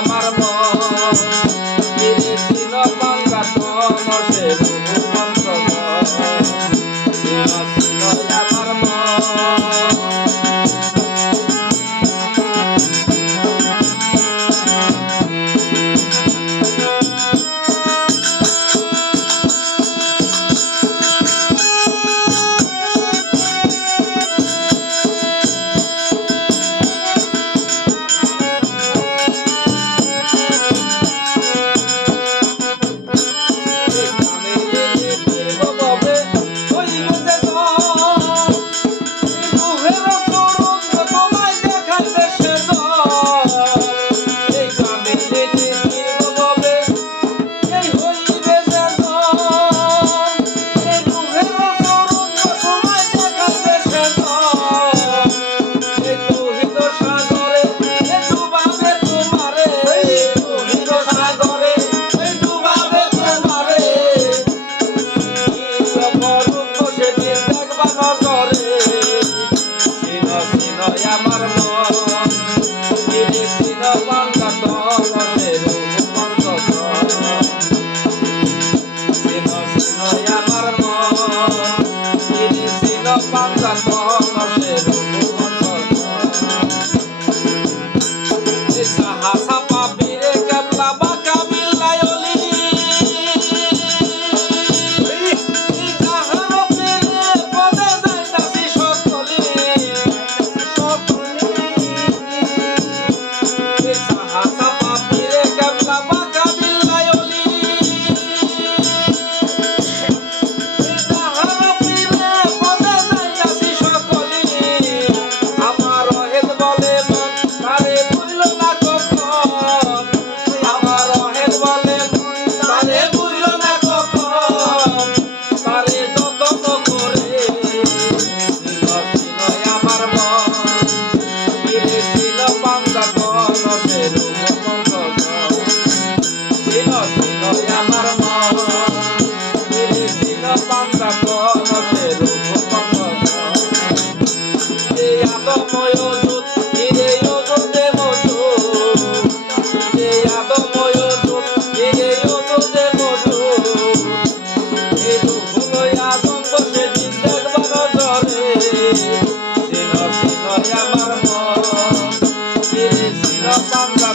আমার মন ছিল বাংলা তমসের ঘুমন্ত ছিল আমার মন আমার মন ছিল বাংলা তমসের ঘুমন্ত ছিল আমার মন ছিল বাংলা তমসের ঘুমন্ত সাহসা পাপিরে কেবলা বাঁকা বিল্লায়লি আমার মন ছিল বাংলা তমসের ঘুমন্ত এই আদময় যুত এই যুতে মজুদ এই আদময় যুত এই যুতে মজুদ এই দুগুলোই আদম বসে দিন দেখবার জরে ছিল আমার মন ছিল বাংলা